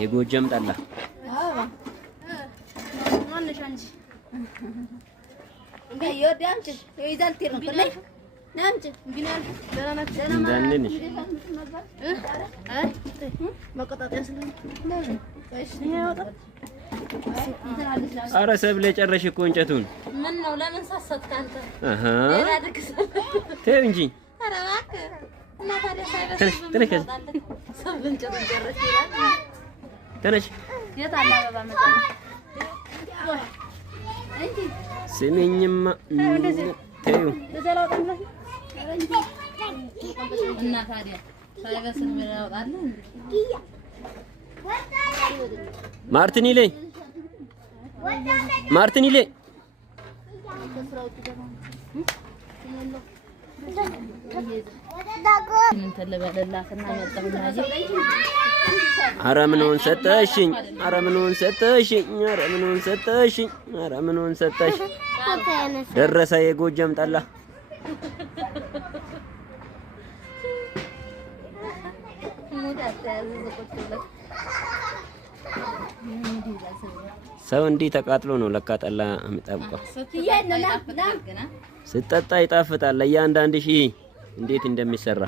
የጎጃም ጠላ ማነሽ አንቺ እንዴ ይወዳምጭ ይይዛል ትር ነው ለይ ናምጭ ቢናል ደናናት እንዳንንሽ መቆጣጠር ስለምን እሺ ኧረ ሰብለ ጨረሽ እኮ እንጨቱን ምን ነው ለምን ሳሰጥክ አንተ አሃ ሌላ ድግስ ተው እንጂ ኧረ እባክህ እና ታዲያ ተነሽ ተነሽ ሰብለ እንጨቱን ጨረሽ ይላል ተነሽ የት አለ አበባ መጣለ ስሚኝማ ተይው እና ታዲያ ሳይበስል ምን ያወጣል ማርቲን ይለኝ ማርቲን ይለኝ ኧረ ምኑን ሰጠሽኝ ኧረ ምኑን ሰጠሽኝ ኧረ ምኑን ሰጠሽኝ ኧረ ምኑን ሰጠሽ ደረሰ የጎጃም ጠላ ሰው እንዲህ ተቃጥሎ ነው ለካ ጠላ የሚጠብቀው ስጠጣ ይጣፍጣል ለእያንዳንድ ሺህ እንዴት እንደሚሰራ